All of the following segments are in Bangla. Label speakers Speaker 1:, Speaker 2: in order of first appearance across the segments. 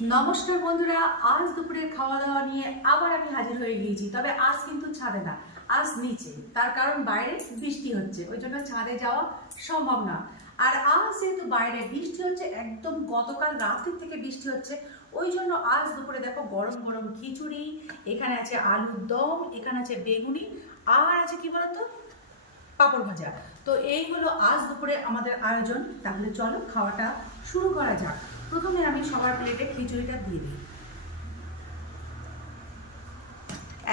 Speaker 1: নমস্কার বন্ধুরা, আজ দুপুরের খাওয়া দাওয়া নিয়ে আবার আমি হাজির হয়ে গিয়েছি, তবে আজ কিন্তু ছাদে না, আজ নিচে, তার কারণ বাইরে বৃষ্টি হচ্ছে, ওই জন্য ছাদে যাওয়া সম্ভব না। আর আজ যেহেতু বাইরে বৃষ্টি হচ্ছে, একদম গতকাল রাত্রি থেকে বৃষ্টি হচ্ছে, ওই জন্য আজ দুপুরে দেখো গরম গরম খিচুড়ি, এখানে আছে আলুর দম, এখানে আছে বেগুনি, আর আছে কি বলতো? পাঁপড় ভাজা। তো এই হলো আজ দুপুরে আমাদের আয়োজন, তাহলে চলো খাওয়াটা শুরু করা যাক। প্রথমে আমি সবার প্লেটে খিচুড়িটা দিয়ে দিই।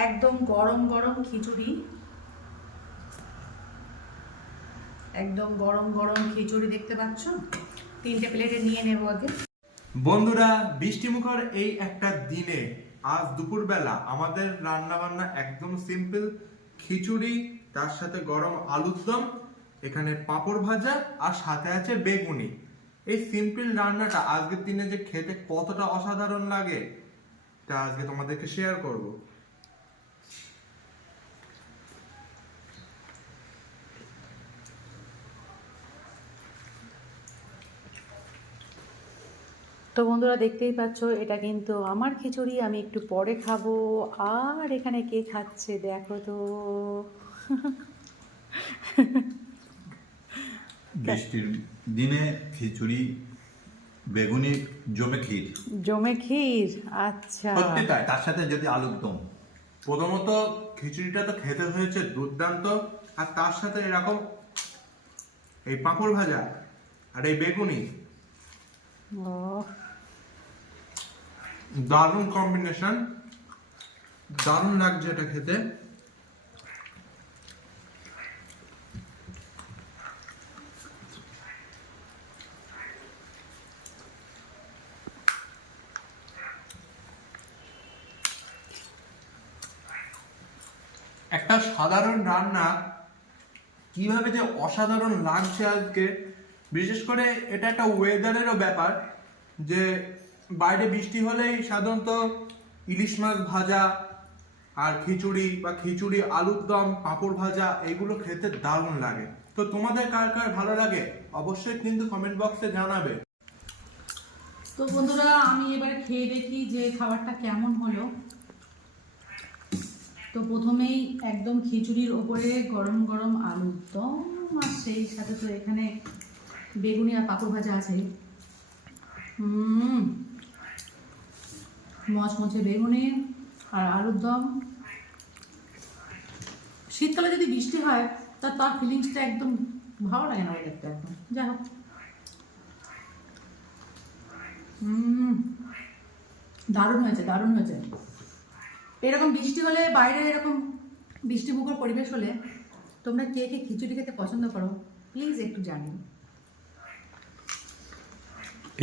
Speaker 1: একদম গরম গরম খিচুড়ি। একদম গরম গরম খিচুড়ি দেখতে পাচ্ছ? তিনটে প্লেটে নিয়ে নেব আগে।
Speaker 2: বন্ধুরা, বৃষ্টিমুখর এই একটা দিনে আজ দুপুরবেলা আমাদের রান্না বান্না একদম সিম্পল খিচুড়ি, তার সাথে গরম আলুর দম এখানে পাঁপড় ভাজা, আর সাথে আছে বেগুনি। এই সিম্পল রান্নাটা আজকের দিনে যে খেতে কতটা অসাধারণ লাগে, তা আজকে তোমাদেরকে শেয়ার করব।
Speaker 1: তো বন্ধুরা দেখতেই পাচ্ছ, এটা কিন্তু আমার খিচুড়ি, আমি একটু পরে খাব। আর এখানে কে খাচ্ছে দেখো তো।
Speaker 3: বৃষ্টির দিনে খিচুড়ি বেগুনি জমে ক্ষীর।
Speaker 1: জমে ক্ষীর আচ্ছা।
Speaker 3: সত্যি তাই তার সাথে যদি আলুর দম।
Speaker 2: প্রথমত খিচুড়িটা তো খেতে হয়েছে দুর্দান্ত আর তার সাথে এরকম এই পাঁপড় ভাজা আর এই বেগুনি। দারুণ কম্বিনেশন দারুণ লাগছে এটা খেতে। একটা সাধারণ রান্না কীভাবে যে অসাধারণ লাগছে আজকে, বিশেষ করে এটা একটা ওয়েদারেরও ব্যাপার, যে বাইরে বৃষ্টি হলেই সাধারণত ইলিশ মাছ ভাজা আর খিচুড়ি বা খিচুড়ি, আলুর দম, পাঁপড় ভাজা, এগুলো খেতে দারুণ লাগে। তো তোমাদের কার কার ভালো লাগে, অবশ্যই কিন্তু কমেন্ট বক্সে জানাবে।
Speaker 1: তো বন্ধুরা, আমি এবার খেয়ে দেখি যে খাবারটা কেমন হলো। তো প্রথমেই একদম খিচুড়ির ওপরে গরম গরম আলুর দম আর সেই সাথে তো এখানে বেগুনি আর পাঁপড় ভাজা আছে। মচমচে বেগুনি আর আলুর দম। শীতকালে যদি বৃষ্টি হয়, তা তার ফিলিংসটা একদম ভালো লাগে না ওয়েদারটা একদম যাই হোক। দারুণ হয়েছে দারুণ হয়েছে। এরকম বৃষ্টি হলে বাইরে এরকম বৃষ্টিমুখর পরিবেশ হলে তোমরা কে কে খিচুড়ি খেতে পছন্দ করো প্লিজ একটু জানিও।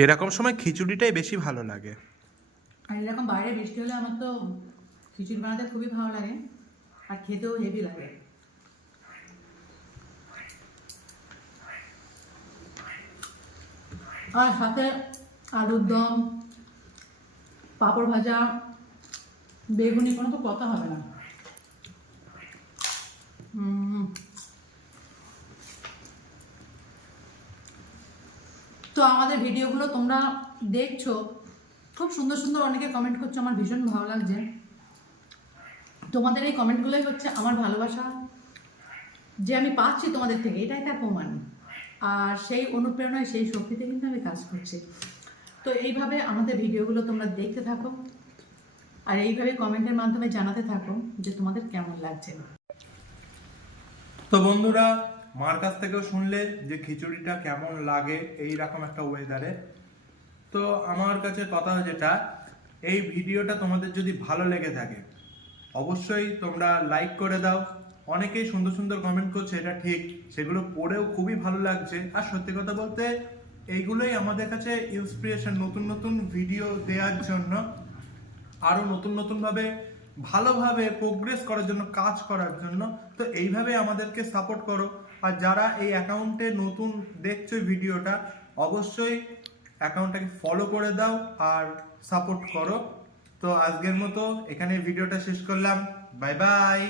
Speaker 2: এরকম সময় খিচুড়িটাই বেশি ভালো লাগে।
Speaker 1: আর এরকম বাইরে বৃষ্টি হলে আমার তো খিচুড়ি বানাতে খুবই ভালো লাগে আর খেতেও হেভি লাগে। আর সাথে আলুর দম পাঁপড় ভাজা বেগুনি কোনো তো কথা হবে না। তো আমাদের ভিডিওগুলো তোমরা দেখছ। খুব সুন্দর সুন্দর অনেকে কমেন্ট করছ, আমার ভীষণ ভালো লাগছে। তোমাদের এই কমেন্টগুলোই হচ্ছে আমার ভালোবাসা। যে আমি পাচ্ছি তোমাদের থেকে, এটাই তার প্রমাণ। আর সেই অনুপ্রেরণায়, সেই শক্তিতে কিন্তু আমি কাজ করছি। তো এইভাবে আমাদের ভিডিওগুলো তোমরা দেখতে থাকো। আর এইভাবে কমেন্টের মাধ্যমে জানাতে থাকো যে তোমাদের কেমন লাগছে।
Speaker 2: তো বন্ধুরা, মার কাছ থেকেও শুনলে যে খিচুড়িটা কেমন লাগে এই রকম একটা ওয়েদারে তো আমার কাছে কথা যেটা, এই ভিডিওটা তোমাদের যদি ভালো লেগে থাকে, অবশ্যই তোমরা লাইক করে দাও। অনেকেই সুন্দর সুন্দর কমেন্ট করছে, এটা ঠিক, সেগুলো পড়েও খুবই ভালো লাগছে। আর সত্যি কথা বলতে, এইগুলোই আমাদের কাছে ইন্সপিরেশন নতুন নতুন ভিডিও দেওয়ার জন্য। আরও নতুন নতুনভাবে ভালোভাবে প্রোগ্রেস করার জন্য, কাজ করার জন্য, তো এইভাবে আমাদেরকে সাপোর্ট করো। আর যারা এই অ্যাকাউন্টে নতুন দেখছ ভিডিওটা, অবশ্যই অ্যাকাউন্টটাকে ফলো করে দাও আর সাপোর্ট করো। তো আজকের মতো এখানে ভিডিওটা শেষ করলাম। Bye bye